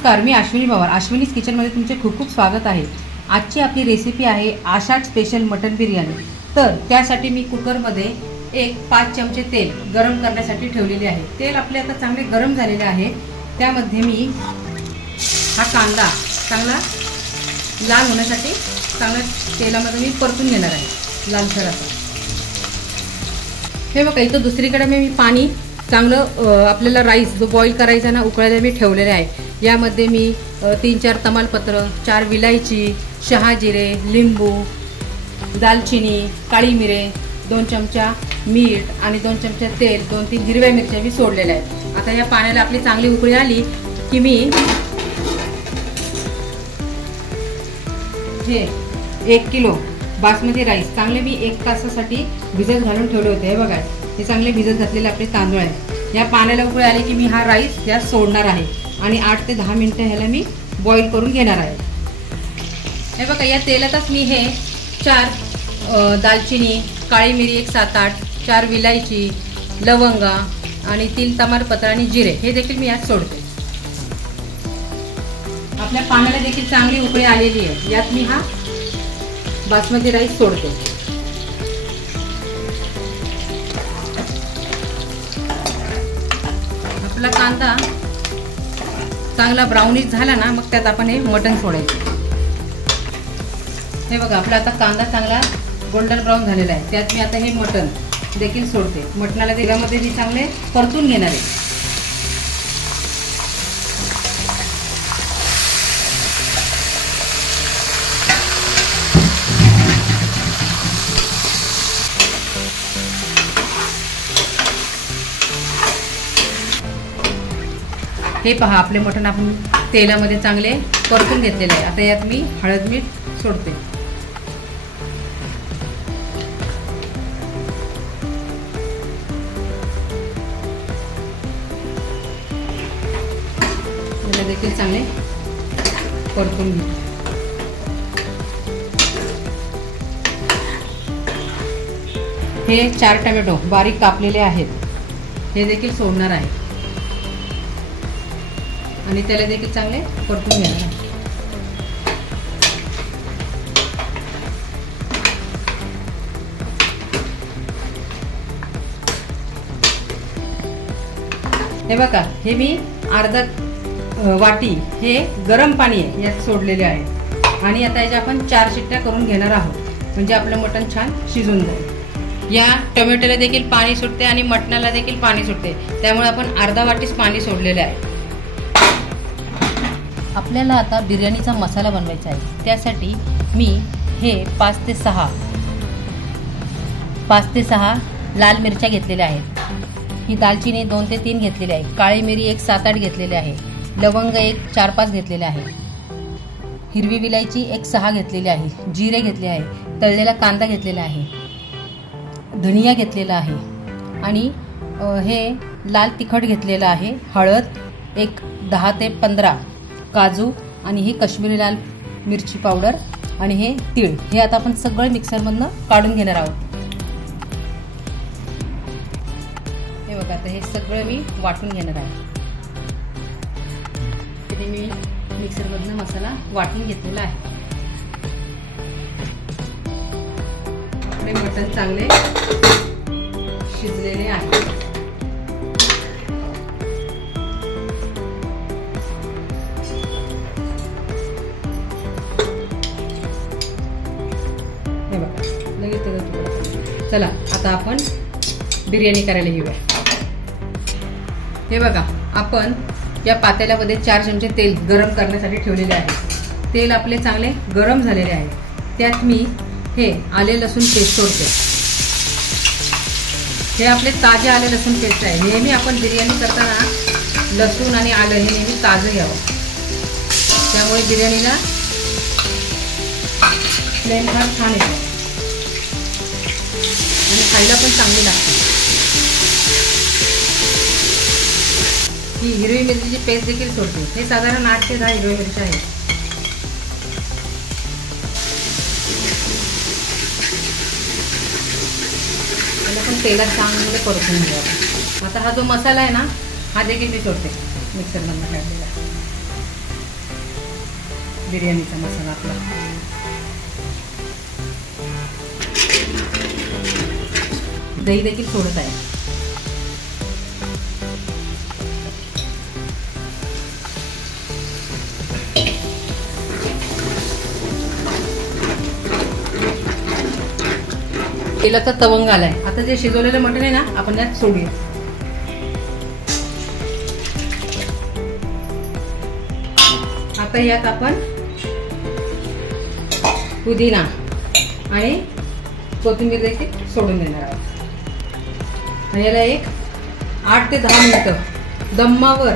नमस्कार, मी अश्विनी पवार. अश्विनीज किचनमध्ये तुमचे खूप खूप स्वागत आहे. आजची आपली रेसिपी आहे आषाढ स्पेशल मटन बिर्याणी. तर त्यासाठी मी कुकरमध्ये 5 चमचे तेल गरम करण्यासाठी ठेवलेले आहे. तेल आपले आता चांगले गरम झालेले आहे. त्यामध्ये मी हा कांदा चांगला लाल होण्यासाठी चांगला तेलामध्ये मी परतून घेणार आहे लालसर असं. हे बघा, इथं दुसरीकडे मी पाणी चांगलं आपल्याला राईस जो बॉईल करायचा ना उकळायला मी ठेवलेले आहे. यामध्ये मी 3-4 तमालपत्र, 4 विलायची, शहाजिरे, लिंबू, दालचिनी, काळी मिरे, 2 चमचा मीठ आणि 2 चमचा तेल, 2-3 हिरव्या मिरच्या मी सोडलेल्या आहेत. आता या पाण्याला आपली चांगली उकळी आली की मी हे 1 किलो बासमती राईस चांगले मी 1 तासासाठी भिजत घालून ठेवले होते. हे बघा, हे चांगले भिजत घातलेले आपले तांदूळ आहेत. या पाण्याला उकळी आली की मी हा राईस यात सोडणार आहे आणि 8 ते 10 मिनिटं ह्याला मी बॉईल करून घेणार आहे. हे बघा, या तेलातच मी हे 4 दालचिनी, काळी मिरी 1 7-8, 4 विलायची, लवंगा आणि 3 तमालपत्र आणि जिरे हे देखील मी यात सोडते. आपल्या पाण्याला देखील चांगली उकळी आलेली आहे. यात मी हा बासमती राईस सोडते. आपला कांदा चांगला ब्राउनिश झाला ना, मग त्यात आपण हे मटण सोडायचं. हे बघा, आपला आता कांदा चांगला गोल्डन ब्राऊन झालेला आहे. त्यात मी आता हे मटण देखील सोडते. मटणाला तेलामध्ये मी चांगले परतून घेणार आहे. हे पहा, आपले मटण आपण तेलामध्ये चांगले परतून घेतलेले आहे. आता यात मी हळद मीठ सोडते. याला देखील चांगले परतून घेते. हे 4 टोमॅटो बारीक कापलेले आहेत, हे देखील सोडणार आहे आणि त्याला देखील चांगले परतून घेणार आहे. हे बघा, हे मी अर्धा वाटी हे गरम पाणी आहे यात सोडलेले आहे आणि आता याच्या आपण 4 शिट्ट्या करून घेणार आहोत, म्हणजे आपलं मटण छान शिजून जाईल. या टोमॅटोला देखील पाणी सुटते आणि मटणाला देखील पाणी सुटते, त्यामुळे आपण अर्धा वाटीच पाणी सोडलेले आहे. आपल्याला आता बिर्याणीचा मसाला बनवायचा आहे. त्यासाठी मी हे 5 ते 6 लाल मिरच्या घेतलेल्या आहेत. ही दालचिनी 2 ते 3 घेतलेली आहे. काळी मिरी 1 7-8 घेतलेले आहे. लवंग 1 4-5 घेतलेले आहे. हिरवी विलायची 1 6 घेतलेली आहे. जिरे घेतले आहे. तळलेला कांदा घेतलेला आहे. धनिया घेतलेला आहे आणि हे लाल तिखट घेतलेलं आहे. हळद 10 ते 15, काजू आणि ही काश्मीरी लाल मिरची पावडर आणि हे तीळ. हे आता आपण सगळं मिक्सरमधनं काढून घेणार आहोत. हे बघा, आता हे सगळं मी वाटून घेणार आहे. इथे मी मिक्सरमधनं मसाला वाटून घेतलेला आहे. आपले मटण चांगले शिजलेले आहे. चला, आता आपण बिर्याणी करायला घेऊया. हे बघा, आपण या पातेल्यामध्ये 4 चमचे तेल गरम करण्यासाठी ठेवलेले आहे. तेल आपले चांगले गरम झालेले आहे. त्यात मी हे आले लसूण पेस्ट सोडते. हे आपले ताजे आले लसूण पेस्ट आहे. नेहमी आपण बिर्याणी करताना लसूण आणि आलं हे नेहमी ताजं घ्यावं, त्यामुळे बिर्याणीला फ्लेवर छान येतो आणि खायला पण चांगली लागते. ही हिरवी मिरचीची पेस्ट देखील सोडते. हे साधारण 8 ते 10 हिरवी मिरची आहे. त्याला पण तेलात चांगले परतून घेऊया. आता हा जो मसाला आहे ना, हा देखील मी सोडते मिक्सरमधून काढलेला. बिर्याणीचा मसाला आपला. दही देखील सोडत आहे. तेलाचा तवंग आलाय. आता जे शिजवलेलं मटण आहे ना, आपण यात सोडूया. आता यात आपण पुदिना आणि कोथिंबीर देखील सोडून देणार आहोत. आणि याला एक 8 ते 10 मिनिटं दम्मावर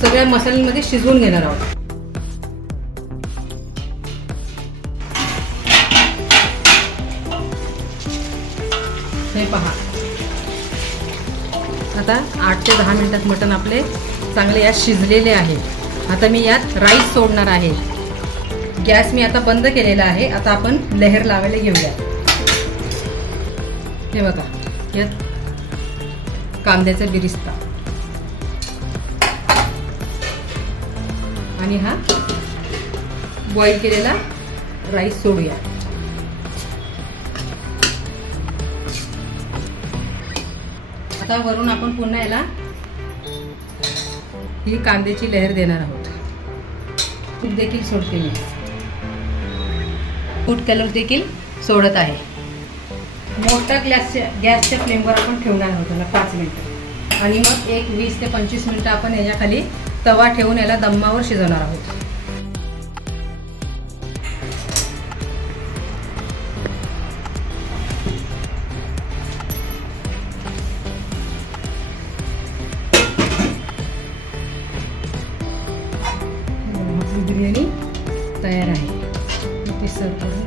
सगळ्या मसाल्यांमध्ये शिजवून घेणार आहोत. हे पहा, आता 8 ते 10 मिनिटात मटण आपले चांगले यात शिजलेले आहे. आता मी यात राईस सोडणार आहे. गॅस मी आता बंद केलेला आहे. आता आपण लहेर लावायला घेऊया. हे बघा, यात कांद्याचा बिरिस्ता आणि हा बॉईल केलेला राईस सोडूया. आता वरून आपण पुन्हा याला ही कांद्याची लहेर देणार आहोत. तूप देखील सोडते मी. फूड कलर देखील सोडत आहे. मोठ्या गॅसच्या फ्लेमवर आपण ठेवणार आहोत त्याला 5 मिनिटं. आणि मग एक 20 ते 25 मिनिटं आपण याच्या खाली तवा ठेवून याला दम्मावर शिजवणार आहोत. बिर्याणी तयार आहे. ती सर्व करून